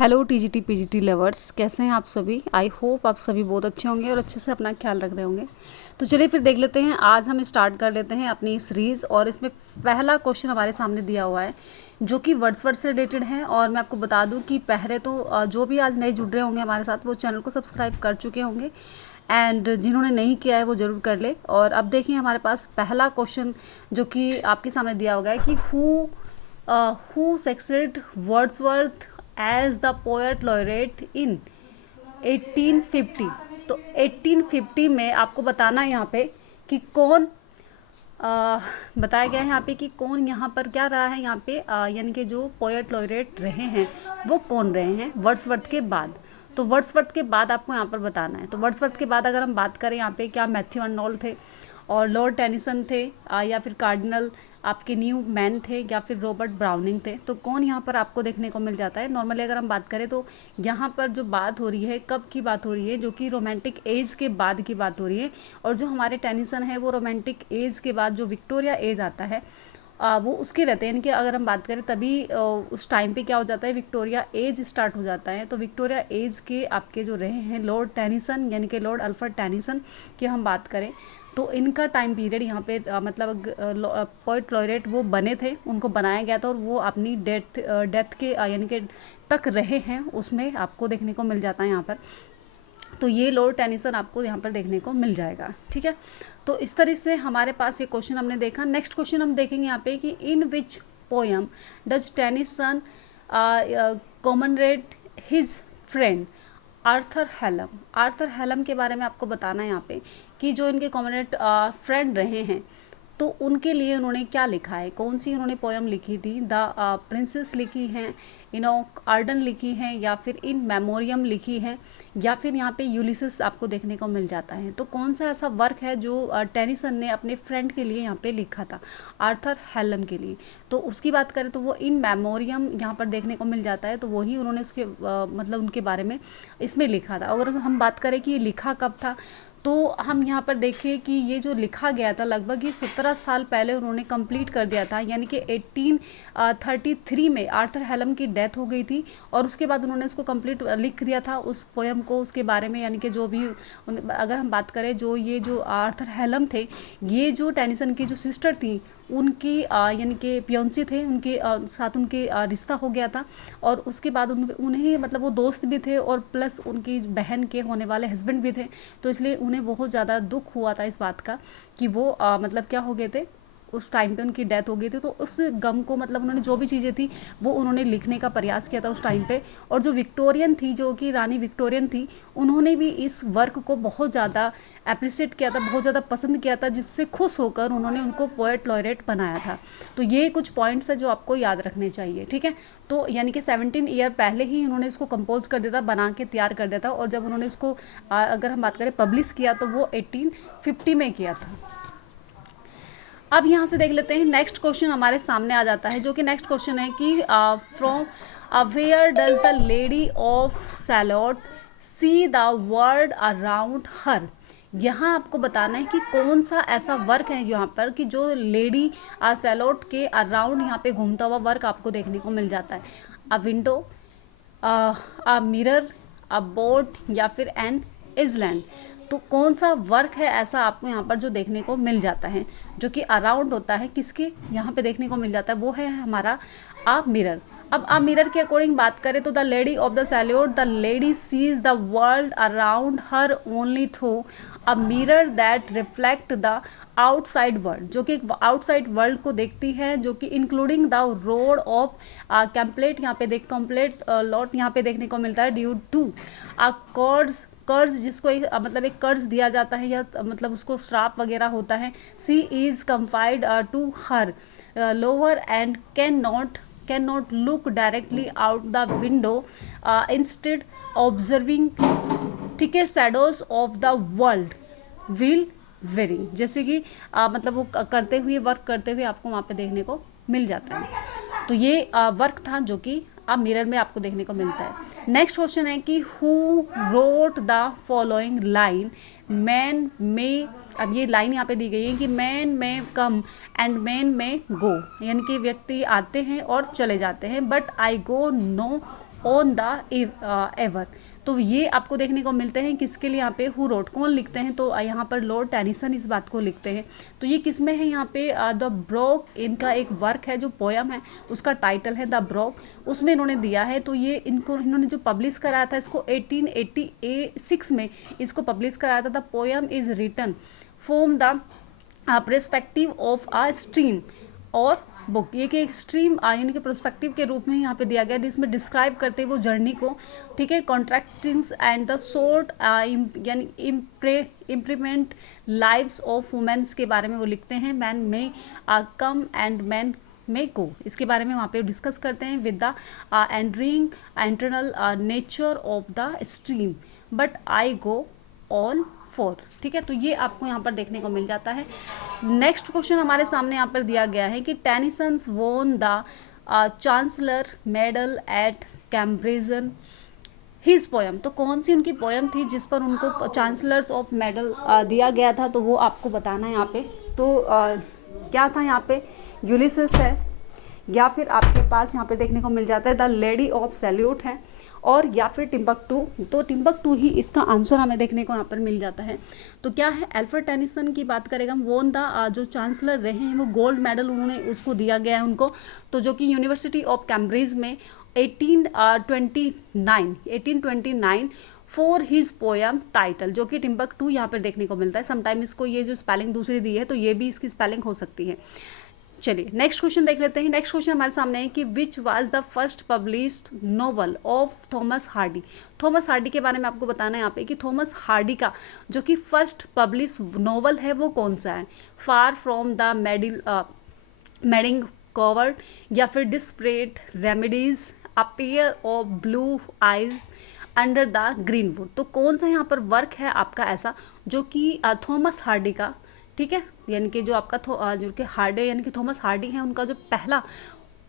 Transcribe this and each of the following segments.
Hello TGT PGT lovers, कैसे हैं आप सभी। आई होप आप सभी बहुत अच्छे होंगे और अच्छे से अपना ख्याल रख रहे होंगे। तो चलिए फिर देख लेते हैं। आज हम स्टार्ट कर लेते हैं अपनी सीरीज़ और इसमें पहला क्वेश्चन हमारे सामने दिया हुआ है जो कि वर्ड्सवर्थ से रिलेटेड है। और मैं आपको बता दूं कि पहले तो जो भी आज नए जुड़ रहे होंगे हमारे साथ वो चैनल को सब्सक्राइब कर चुके होंगे एंड जिन्होंने नहीं किया है वो ज़रूर कर ले। और अब देखिए हमारे पास पहला क्वेश्चन जो कि आपके सामने दिया होगा है कि who succeed Wordsworth as the poet laureate in 1850। तो 1850 में आपको बताना है यहाँ पे कि कौन बताया गया है यहाँ पे कि कौन यहाँ पर क्या रहा है यहाँ पे यानी कि जो पोएट लॉरेट रहे हैं वो कौन रहे हैं वर्ड्सवर्थ के बाद। तो वर्ड्सवर्थ के बाद आपको यहाँ पर बताना है। तो वर्ड्सवर्थ के बाद अगर हम बात करें यहाँ पे क्या मैथ्यू अर्नोल्ड थे और लॉर्ड टेनिसन थे या फिर कार्डिनल आपके न्यू मैन थे या फिर रॉबर्ट ब्राउनिंग थे। तो कौन यहाँ पर आपको देखने को मिल जाता है। नॉर्मली अगर हम बात करें तो यहाँ पर जो बात हो रही है कब की बात हो रही है, जो कि रोमांटिक एज के बाद की बात हो रही है। और जो हमारे टेनिसन है वो रोमांटिक एज के बाद जो विक्टोरिया एज आता है वो उसके रहते हैं। यानी कि अगर हम बात करें तभी उस टाइम पे क्या हो जाता है, विक्टोरिया एज स्टार्ट हो जाता है। तो विक्टोरिया एज के आपके जो रहे हैं लॉर्ड टेनिसन यानी कि लॉर्ड अल्फ्रेड टेनिसन की हम बात करें तो इनका टाइम पीरियड यहाँ पे मतलब पोएट लॉरेट वो बने थे, उनको बनाया गया था और वो अपनी डेथ के यानी कि तक रहे हैं, उसमें आपको देखने को मिल जाता है यहाँ पर। तो ये लॉर्ड टेनिसन आपको यहाँ पर देखने को मिल जाएगा। ठीक है, तो इस तरह से हमारे पास ये क्वेश्चन हमने देखा। नेक्स्ट क्वेश्चन हम देखेंगे यहाँ पे कि in which poem does Tennyson commemorate his friend Arthur Hallam. Arthur Hallam के बारे में आपको बताना है यहाँ पे कि जो इनके कॉमनरेट फ्रेंड रहे हैं तो उनके लिए उन्होंने क्या लिखा है, कौन सी उन्होंने पोयम लिखी थी। द प्रिंसेस लिखी है, आर्डन लिखी है या फिर इन मेमोरियम लिखी है या फिर यहाँ पे यूलिसिस आपको देखने को मिल जाता है। तो कौन सा ऐसा वर्क है जो टेनिसन ने अपने फ्रेंड के लिए यहाँ पे लिखा था, आर्थर हेलम के लिए। तो उसकी बात करें तो वो इन मेमोरियम यहाँ पर देखने को मिल जाता है। तो वही उन्होंने उसके मतलब उनके बारे में इसमें लिखा था। अगर हम बात करें कि ये लिखा कब था तो हम यहाँ पर देखें कि ये जो लिखा गया था लगभग ये 17 साल पहले उन्होंने कंप्लीट कर दिया था। यानी कि 1833 में आर्थर हेलम की डेथ हो गई थी और उसके बाद उन्होंने उसको कंप्लीट लिख दिया था उस पोयम को, उसके बारे में। यानी कि जो भी अगर हम बात करें जो ये जो आर्थर हेलम थे ये जो टेनिसन की जो सिस्टर थी उनकी यानी कि पियोंसी थे, उनके साथ उनके रिश्ता हो गया था और उसके बाद उन्हें मतलब वो दोस्त भी थे और प्लस उनकी बहन के होने वाले हस्बैंड भी थे। तो इसलिए उन्हें बहुत ज़्यादा दुख हुआ था इस बात का कि वो मतलब क्या हो गए थे, उस टाइम पे उनकी डेथ हो गई थी। तो उस गम को मतलब उन्होंने जो भी चीज़ें थी वो उन्होंने लिखने का प्रयास किया था उस टाइम पे। और जो विक्टोरियन थी, जो कि रानी विक्टोरियन थी, उन्होंने भी इस वर्क को बहुत ज़्यादा अप्रिशिएट किया था, बहुत ज़्यादा पसंद किया था, जिससे खुश होकर उन्होंने उनको पोएट लॉरेट बनाया था। तो ये कुछ पॉइंट्स है जो आपको याद रखने चाहिए। ठीक है, तो यानी कि 17 ईयर पहले ही उन्होंने इसको कंपोज कर दिया था, बना के तैयार कर दिया था। और जब उन्होंने इसको अगर हम बात करें पब्लिश किया तो वो 1850 में किया था। अब यहाँ से देख लेते हैं नेक्स्ट क्वेश्चन हमारे सामने आ जाता है, जो कि नेक्स्ट क्वेश्चन है कि from where does the lady of Shalott see the world around her. यहाँ आपको बताना है कि कौन सा ऐसा वर्क है यहाँ पर कि जो लेडी सैलोट के अराउंड यहाँ पे घूमता हुआ वर्क आपको देखने को मिल जाता है। अ window, a mirror, a boat या फिर एन इजलैंड। तो कौन सा वर्क है ऐसा आपको यहाँ पर जो देखने को मिल जाता है जो कि अराउंड होता है, किसके यहाँ पे देखने को मिल जाता है, वो है हमारा आ मिरर। अब आ मिरर के अकॉर्डिंग बात करें तो the lady of the Shalott, the lady sees the world around her only through a mirror that reflect the outside world, जो कि आउटसाइड वर्ल्ड को देखती है, जो कि including the road of Camelot यहाँ पे कंप्लेट लॉट यहाँ पे देखने को मिलता है ड्यू टू अ कर्ज जिसको मतलब एक कर्ज दिया जाता है या मतलब उसको श्राप वगैरह होता है। She is confined to her tower and can not look directly out the window instead observing, ठीक है, shadows of the world will appearing. जैसे कि मतलब वो करते हुए वर्क करते हुए आपको वहाँ पे देखने को मिल जाता है। तो ये वर्क था जो कि अब मिरर में आपको देखने को मिलता है। नेक्स्ट क्वेश्चन है कि who wrote the following line man में। अब ये लाइन यहाँ पे दी गई है कि मैन में कम एंड मैन में गो, यानी कि व्यक्ति आते हैं और चले जाते हैं, but I go know on the ever. तो ये आपको देखने को मिलते हैं किसके लिए यहाँ पे, हु रोट, कौन लिखते हैं, तो यहाँ पर लॉर्ड टेनिसन इस बात को लिखते हैं। तो ये किस में है, यहाँ पे द ब्रोक, इनका एक वर्क है जो पोयम है, उसका टाइटल है द ब्रोक, उसमें इन्होंने दिया है। तो ये इन्होंने जो पब्लिश कराया था इसको 1886 में इसको पब्लिश कराया था। The poem is written from the perspective of a stream or brook, ये कि एक स्ट्रीम यानी कि प्रोस्पेक्टिव के रूप में यहाँ पे दिया गया, जिसमें डिस्क्राइब करते हैं वो जर्नी को, ठीक है, कॉन्ट्रैक्टिंग्स एंड द शॉर्ट यानी इम्प्रीमेंट लाइव्स ऑफ वुमेन्स के बारे में वो लिखते हैं। मैन में कम एंड मैन में गो, इसके बारे में वहाँ पे डिस्कस करते हैं with the enduring eternal nature of the stream but I go on for, ठीक है। तो ये आपको यहाँ पर देखने को मिल जाता है। नेक्स्ट क्वेश्चन हमारे सामने यहाँ पर दिया गया है कि Tennyson's won the chancellor medal at Cambridge his poem. तो कौन सी उनकी पोयम थी जिस पर उनको चांसलर्स ऑफ मेडल दिया गया था, तो वो आपको बताना है यहाँ पे। तो क्या था यहाँ पे, यूलिसेस है, या फिर आपके पास यहाँ पे देखने को मिल जाता है द लेडी ऑफ सैल्यूट है, और या फिर टिम्बकटू। तो टिम्बकटू ही इसका आंसर हमें देखने को यहाँ पर मिल जाता है। तो क्या है, अल्फ्रेड टेनिसन की बात करेगा हम, वोन द जो चांसलर रहे हैं वो गोल्ड मेडल उन्होंने उसको दिया गया है उनको, तो जो कि यूनिवर्सिटी ऑफ कैम्ब्रिज में 1829 फॉर हिज पोयम टाइटल, जो कि टिम्बकटू यहाँ पर देखने को मिलता है। समटाइम इसको ये जो स्पेलिंग दूसरी दी है तो ये भी इसकी स्पेलिंग हो सकती है। चलिए नेक्स्ट क्वेश्चन देख लेते हैं। नेक्स्ट क्वेश्चन हमारे सामने है कि which was the first published novel of Thomas Hardy. Thomas Hardy के बारे में आपको बताना है यहाँ पे कि थॉमस हार्डी का जो कि फर्स्ट पब्लिश नोवेल है वो कौन सा है। फार फ्रॉम द मेडिंग कवर्ड, या फिर desperate remedies, a pair of blue eyes under the greenwood. तो कौन सा यहाँ पर वर्क है आपका ऐसा जो कि थॉमस हार्डी का, ठीक है, यानी कि जो आपका जो कि हार्डे यानी कि थॉमस हार्डी है उनका जो पहला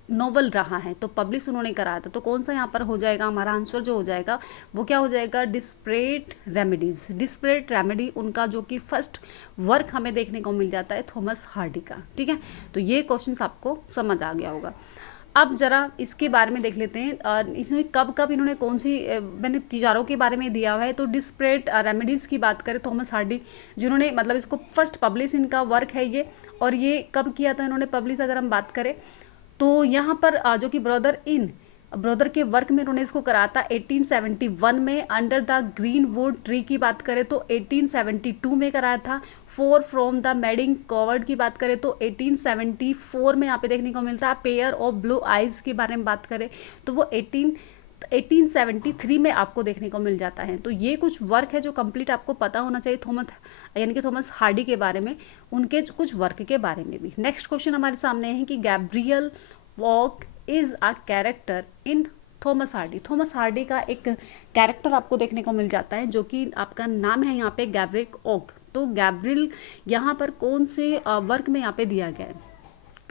नोवेल रहा है तो पब्लिश उन्होंने कराया था। तो कौन सा यहाँ पर हो जाएगा, हमारा आंसर जो हो जाएगा वो क्या हो जाएगा, डिस्परेट रेमेडीज। डिस्परेट रेमेडी उनका जो कि फर्स्ट वर्क हमें देखने को मिल जाता है थॉमस हार्डी का, ठीक है। तो ये क्वेश्चन आपको समझ आ गया होगा। अब जरा इसके बारे में देख लेते हैं, इसमें कब कब इन्होंने कौन सी, मैंने तीजारों के बारे में दिया हुआ है। तो डिस्परेट रेमेडीज़ की बात करें, थॉमस हार्डी जिन्होंने मतलब इसको फर्स्ट पब्लिश इनका वर्क है ये, और ये कब किया था इन्होंने पब्लिश, अगर हम बात करें तो यहाँ पर जो कि ब्रदर के वर्क में उन्होंने इसको करा था 1871 में। Under the green wood tree की बात करें तो 1872 में कराया था। Four from the madding covered की बात करें तो 1874 में यहाँ पे देखने को मिलता है। पेयर ऑफ ब्लू आइज के बारे में बात करें तो वो 1873 में आपको देखने को मिल जाता है। तो ये कुछ वर्क है जो कंप्लीट आपको पता होना चाहिए थॉमस हार्डी के बारे में, उनके कुछ वर्क के बारे में भी। नेक्स्ट क्वेश्चन हमारे सामने है कि Gabriel walk is a character in Thomas Hardy. Thomas Hardy का एक कैरेक्टर आपको देखने को मिल जाता है जो कि आपका नाम है यहाँ पे गैब्रिक ओक। तो गैब्रियल यहाँ पर कौन से वर्क में यहाँ पे दिया गया है,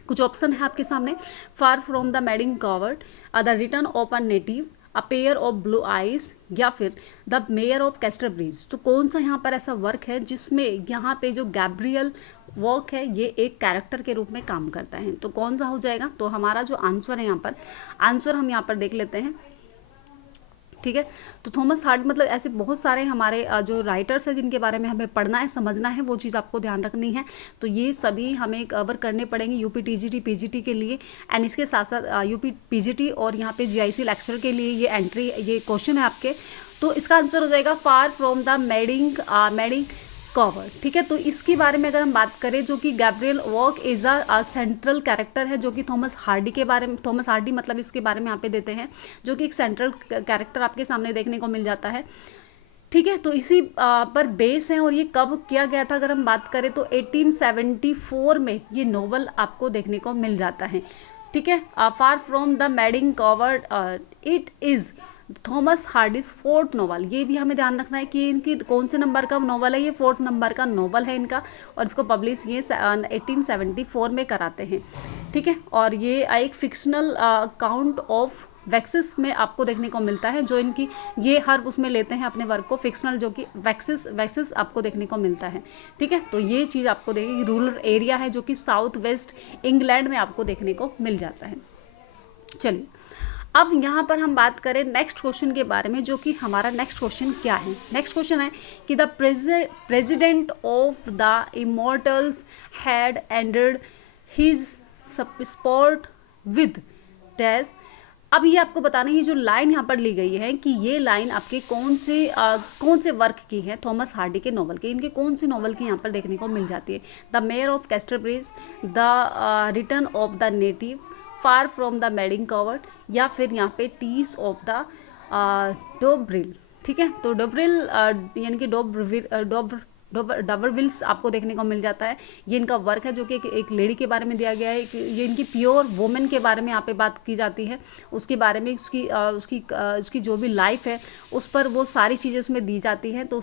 कुछ ऑप्शन है आपके सामने। फार from the madding covered, the return of a native, a pair of blue eyes, या फिर द मेयर ऑफ कैस्टरब्रिज। तो कौन सा यहाँ पर ऐसा वर्क है जिसमें यहाँ पे जो गैब्रियल वॉक है ये एक कैरेक्टर के रूप में काम करता है। तो कौन सा हो जाएगा, तो हमारा जो आंसर है यहाँ पर, आंसर हम यहाँ पर देख लेते हैं, ठीक है। तो थॉमस हार्डी मतलब ऐसे बहुत सारे हमारे जो राइटर्स हैं जिनके बारे में हमें पढ़ना है, समझना है, वो चीज़ आपको ध्यान रखनी है। तो ये सभी हमें कवर करने पड़ेंगे यूपी टीजीटी पीजीटी के लिए, एंड इसके साथ साथ यूपी पीजीटी और यहाँ पे जीआईसी लेक्चर के लिए ये क्वेश्चन है आपके। तो इसका आंसर हो जाएगा फार फ्रॉम द मेडिंग कवर, ठीक है। तो इसके बारे में अगर हम बात करें, जो कि Gabriel walk is a central character है जो कि थॉमस हार्डी के बारे में, थॉमस हार्डी मतलब इसके बारे में यहाँ पे देते हैं, जो कि एक सेंट्रल कैरेक्टर आपके सामने देखने को मिल जाता है, ठीक है। तो इसी पर बेस है, और ये कब किया गया था अगर हम बात करें तो 1874 में ये नोवेल आपको देखने को मिल जाता है, ठीक है। फार from the madding covered it is Thomas Hardy's fourth novel. ये भी हमें ध्यान रखना है कि इनकी कौन से नंबर का नोवेल है, ये फोर्थ नंबर का नोवेल है इनका, और इसको पब्लिश ये 1874 में कराते हैं, ठीक है। और ये एक फिक्शनल अकाउंट ऑफ वैक्सिस में आपको देखने को मिलता है, जो इनकी ये हर उसमें लेते हैं अपने वर्क को, फिक्शनल जो कि वैक्सिस आपको देखने को मिलता है, ठीक है। तो ये चीज़ आपको देखेगी, रूरल एरिया है जो कि साउथ वेस्ट इंग्लैंड में आपको देखने को मिल जाता है। चलिए अब यहाँ पर हम बात करें नेक्स्ट क्वेश्चन के बारे में, जो कि हमारा नेक्स्ट क्वेश्चन क्या है। नेक्स्ट क्वेश्चन है कि the president of the immortals had ended his sport with dash. अब ये आपको बताना है, ये जो लाइन यहाँ पर ली गई है कि ये लाइन आपके कौन से वर्क की है, थॉमस हार्डी के नॉवल के, इनके कौन से नॉवल की यहाँ पर देखने को मिल जाती है। The mayor of Casterbridge, the return of the native, far from the madding crowd, या फिर यहाँ पे टीस ऑफ द डोब्रिल। ठीक है, तो डोब्रिल यानी कि डॉबरविल्स आपको देखने को मिल जाता है। ये इनका वर्क है जो कि एक लेडी के बारे में दिया गया है। ये इनकी प्योर वुमेन के बारे में यहाँ पे बात की जाती है, उसके बारे में उसकी जो भी लाइफ है उस पर वो सारी चीज़ें उसमें दी जाती हैं। तो